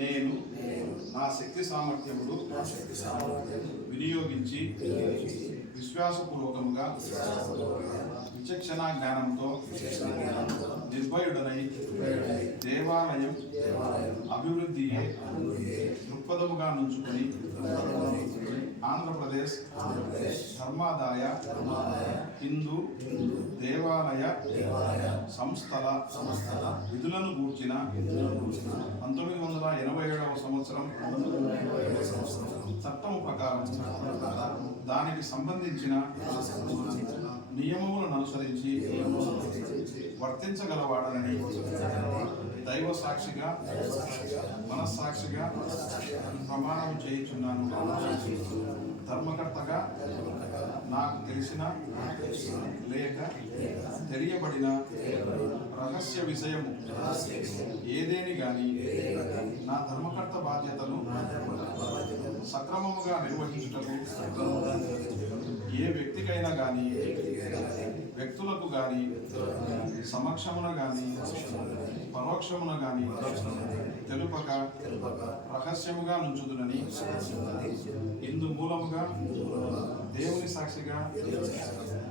నేను నా శక్తి సామర్థ్యములు వినియోగించి విశ్వాసపూర్వకముగా విచక్షణ జ్ఞానంతో నిర్భయుడనై దేవాలయం అభివృద్ధియే దృక్పథముగా నుంచుకొని ఆంధ్రప్రదేశ్ ధర్మాదాయ హిందూ దేవాలయ సంస్థల విధులను గూర్చిన 1987వ సంవత్సరం చట్టము ప్రకారం దానికి సంబంధించిన నియమములను అనుసరించి వర్తించగలవాడనని దైవ సాక్షిగా మనస్సాక్షిగా ప్రమాణం చేయుచున్నాను. ధర్మకర్తగా నాకు తెలిసిన లేక తెలియబడిన రహస్య విషయము ఏదేని గాని నా ధర్మకర్త బాధ్యతను సక్రమముగా నిర్వహించుటకు ఏ వ్యక్తికైనా గాని వ్యక్తులకు గాని సమక్షమున గాని పరోక్షమున గాని తెలుపక రహస్యముగా నుంచుదునని ఇందు మూలముగా దేవుని సాక్షిగా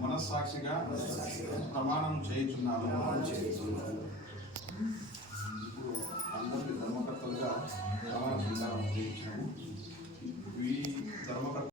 మనస్సాక్షిగా ప్రమాణం చేయుచున్నాను. ఇప్పుడు అందరికీ ధర్మకర్తలుగా ప్రమాణ స్వీకారం చేయించాము. ఈ ధర్మకర్త